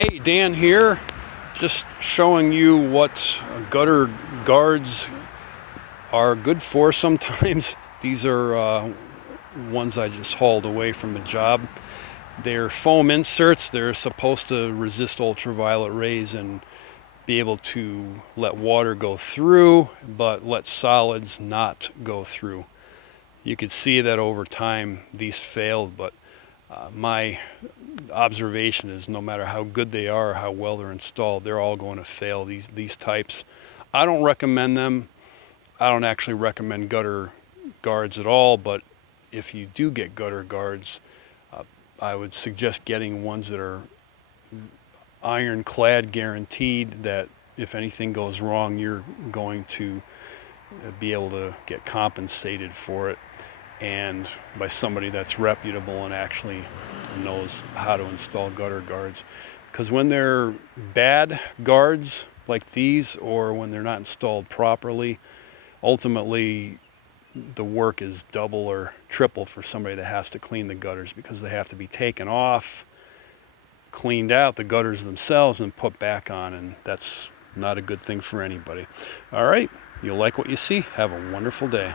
Hey, Dan here, just showing you what gutter guards are good for sometimes. These are ones I just hauled away from a job. They're foam inserts. They're supposed to resist ultraviolet rays and be able to let water go through, but let solids not go through. You could see that over time these failed, but my observation is no matter how good they are or how well they're installed, they're all going to fail. These types, I don't recommend them. I don't actually recommend gutter guards at all, but if you do get gutter guards, I would suggest getting ones that are ironclad, guaranteed that if anything goes wrong, you're going to be able to get compensated for it, and by somebody that's reputable and actually knows how to install gutter guards. Because when they're bad guards like these, or when they're not installed properly, ultimately the work is double or triple for somebody that has to clean the gutters, because they have to be taken off, cleaned out, the gutters themselves, and put back on, and that's not a good thing for anybody. All right, you'll like what you see. Have a wonderful day.